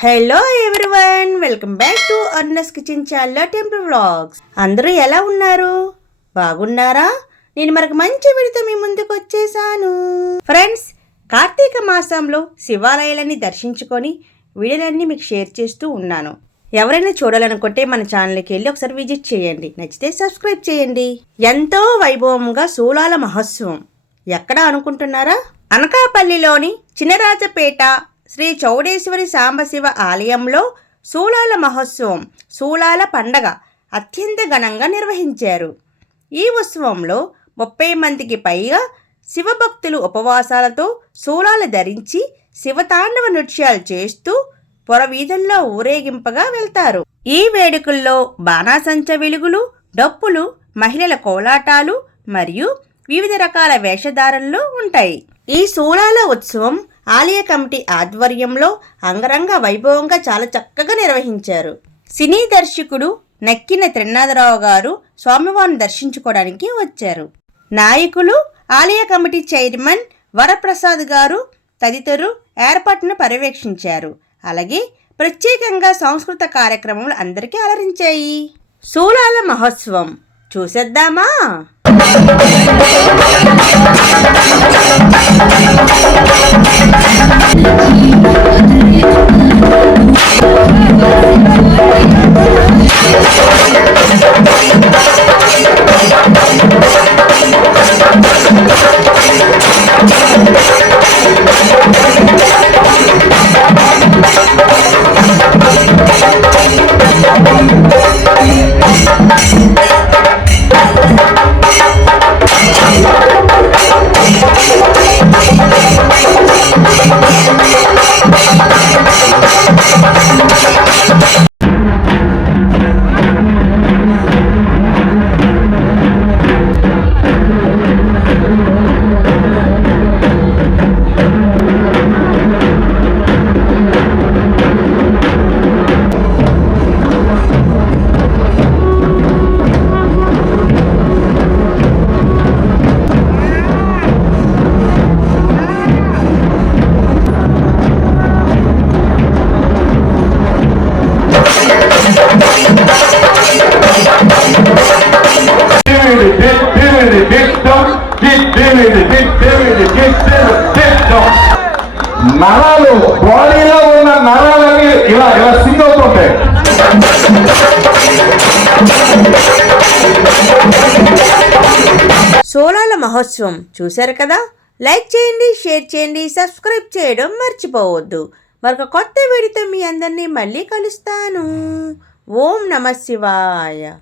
Hello everyone welcome back to అర్నస్ kitchen చాలా temple vlogs అందరూ ఎలా ఉన్నారు? బాగున్నారా? నేను మరొక మంచి విడితో మీ ముందుకు వచ్చేసాను. ఫ్రెండ్స్ కార్తీక మాసంలో శివాలయాలని దర్శించుకొని వీడియోలన్నీ మీకు షేర్ చేస్తూ ఉన్నాను. ఎవరైనా చూడాలనుకుంటే మన ఛానల్కి వెళ్ళి ఒకసారి విజిట్ చేయండి. నచ్చితే సబ్స్క్రైబ్ చేయండి. ఎంతో వైభవంగా శూలాల మహోత్సవం. ఎక్కడ అనుకుంటున్నారా? అనకాపల్లిలోని చినరాజపేట శ్రీ చౌడేశ్వరి సాంబశివ ఆలయంలో శూలాల మహోత్సవం శూలాల పండగ అత్యంత ఘనంగా నిర్వహించారు. ఈ ఉత్సవంలో ముప్పై మందికి పైగా శివభక్తులు ఉపవాసాలతో శూలాలు ధరించి శివతాండవ నృత్యాలు చేస్తూ పొరవీధుల్లో ఊరేగింపగా వెళ్తారు. ఈ వేడుకల్లో బాణాసంచ వెలుగులు డప్పులు మహిళల కోలాటాలు మరియు వివిధ రకాల వేషధారణలు ఉంటాయి. ఈ శూలాల ఉత్సవం ఆలయ కమిటీ ఆధ్వర్యంలో అంగరంగ వైభవంగా చాలా చక్కగా నిర్వహించారు. సినీ దర్శకుడు నక్కిన త్రినాథరావు గారు స్వామివారిని దర్శించుకోవడానికి వచ్చారు. నాయకులు ఆలయ కమిటీ చైర్మన్ వరప్రసాద్ గారు తదితరులు ఏర్పాటును పర్యవేక్షించారు. అలాగే ప్రత్యేకంగా సంస్కృత కార్యక్రమాలు అందరికీ అలరించాయి. శూలాల మహోత్సవం చూసేద్దామా? Dimity, dimity, dip, dum, dip, dimity, నరాలు బాడీలో ఉన్న నరాలన్నీ ఇలా ఇలా సింగ్ అవుతుంటాయి. సోలాల మహోత్సవం చూశారు కదా? లైక్ చేయండి షేర్ చేయండి సబ్స్క్రైబ్ చేయడం మర్చిపోవద్దు. మరొక కొత్త వీడితో మీ అందరినీ మళ్ళీ కలుస్తాను. ఓం నమ శివాయ.